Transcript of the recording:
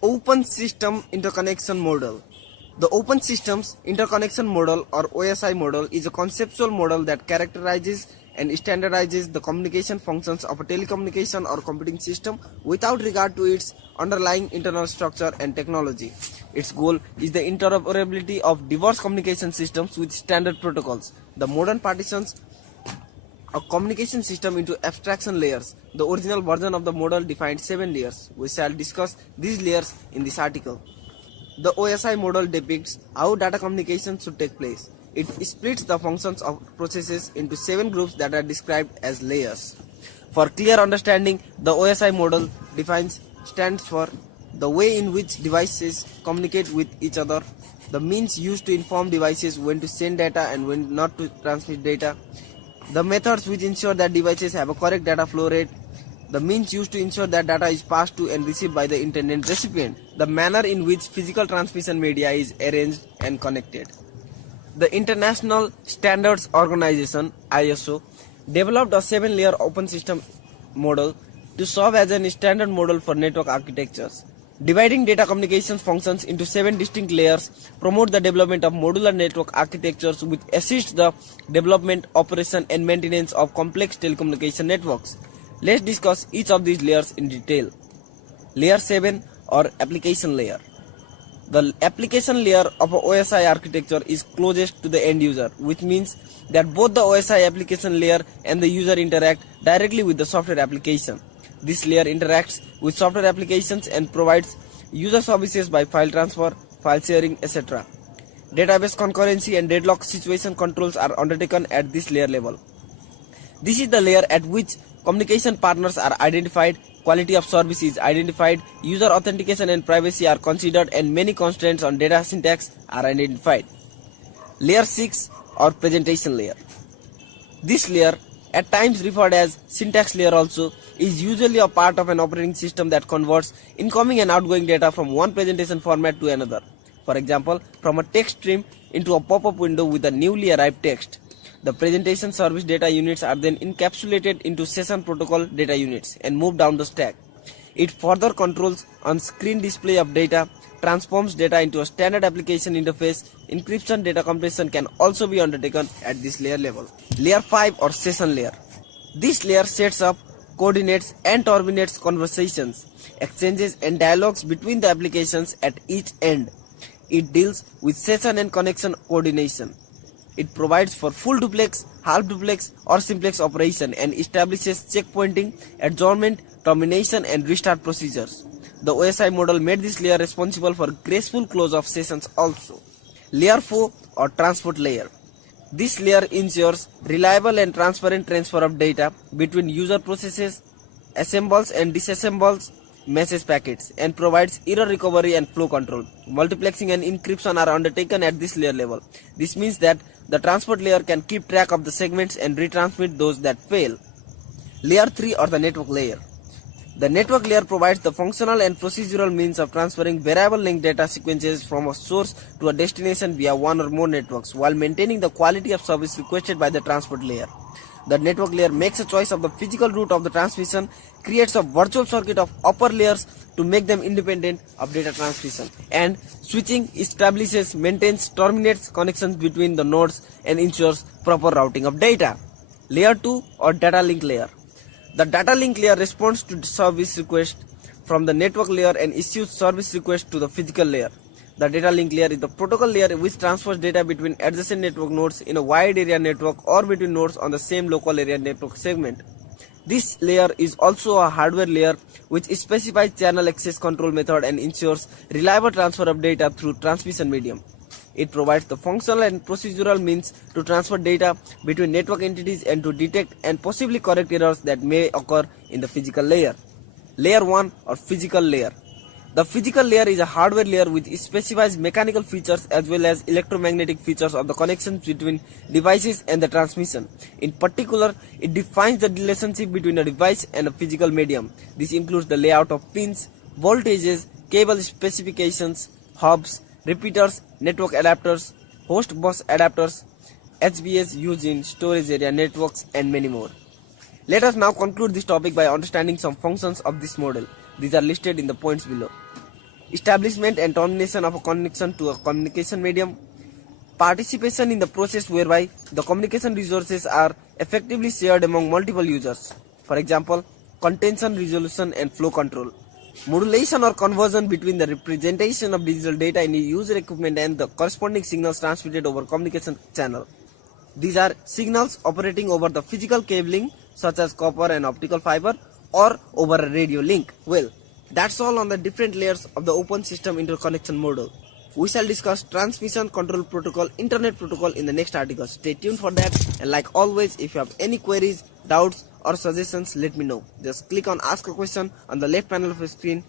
Open System Interconnection Model. The Open Systems Interconnection Model or OSI model is a conceptual model that characterizes and standardizes the communication functions of a telecommunication or computing system without regard to its underlying internal structure and technology. Its goal is the interoperability of diverse communication systems with standard protocols. The modern partitions a communication system into abstraction layers. The original version of the model defined 7 layers. We shall discuss these layers in this article. The OSI model depicts how data communication should take place. It splits the functions of processes into 7 groups that are described as layers. For clear understanding, the OSI model stands for the way in which devices communicate with each other, the means used to inform devices when to send data and when not to transmit data, the methods which ensure that devices have a correct data flow rate, the means used to ensure that data is passed to and received by the intended recipient, the manner in which physical transmission media is arranged and connected. The International Standards Organization (ISO) developed a 7-layer open system model to serve as a standard model for network architectures. Dividing data communications functions into 7 distinct layers promote the development of modular network architectures which assist the development, operation and maintenance of complex telecommunication networks. Let's discuss each of these layers in detail. Layer 7 or application layer. The application layer of a OSI architecture is closest to the end user, which means that both the OSI application layer and the user interact directly with the software application. This layer interacts with software applications and provides user services by file transfer, file sharing, etc. Database concurrency and deadlock situation controls are undertaken at this layer level. This is the layer at which communication partners are identified, quality of service is identified, user authentication and privacy are considered, and many constraints on data syntax are identified. Layer 6 or presentation layer. This layer, at times referred as syntax layer also, is usually a part of an operating system that converts incoming and outgoing data from one presentation format to another. For example, from a text stream into a pop-up window with a newly arrived text. The presentation service data units are then encapsulated into session protocol data units and moved down the stack. It further controls on-screen display of data, transforms data into a standard application interface. Encryption data compression can also be undertaken at this layer level. Layer 5 or session layer. This layer sets up, coordinates and terminates conversations, exchanges and dialogues between the applications at each end. It deals with session and connection coordination. It provides for full duplex, half duplex or simplex operation and establishes checkpointing, adjournment, termination and restart procedures. The OSI model made this layer responsible for graceful close of sessions also. Layer 4 or transport layer. This layer ensures reliable and transparent transfer of data between user processes, assembles and disassembles message packets, and provides error recovery and flow control. Multiplexing and encryption are undertaken at this layer level. This means that the transport layer can keep track of the segments and retransmit those that fail. Layer 3 or the network layer. The network layer provides the functional and procedural means of transferring variable length data sequences from a source to a destination via one or more networks while maintaining the quality of service requested by the transport layer. The network layer makes a choice of the physical route of the transmission, creates a virtual circuit of upper layers to make them independent of data transmission, and switching establishes, maintains, terminates connections between the nodes and ensures proper routing of data. Layer 2 or data link layer. The data link layer responds to service requests from the network layer and issues service requests to the physical layer. The data link layer is the protocol layer which transfers data between adjacent network nodes in a wide area network or between nodes on the same local area network segment. This layer is also a hardware layer which specifies channel access control method and ensures reliable transfer of data through transmission medium. It provides the functional and procedural means to transfer data between network entities and to detect and possibly correct errors that may occur in the physical layer. Layer 1 or physical layer. The physical layer is a hardware layer which specifies mechanical features as well as electromagnetic features of the connections between devices and the transmission. In particular, it defines the relationship between a device and a physical medium. This includes the layout of pins, voltages, cable specifications, hubs, repeaters, network adapters, host bus adapters, HBS used in storage area networks, and many more. Let us now conclude this topic by understanding some functions of this model. These are listed in the points below. establishment and termination of a connection to a communication medium, participation in the process whereby the communication resources are effectively shared among multiple users, for example, contention, resolution and flow control, modulation or conversion between the representation of digital data in a user equipment and the corresponding signals transmitted over communication channel. These are signals operating over the physical cabling such as copper and optical fiber or over a radio link. Well, that's all on the different layers of the open system interconnection model. We shall discuss transmission control protocol, internet protocol in the next article. Stay tuned for that, and like always, if you have any queries, doubts or suggestions, let me know. Just click on ask a question on the left panel of the screen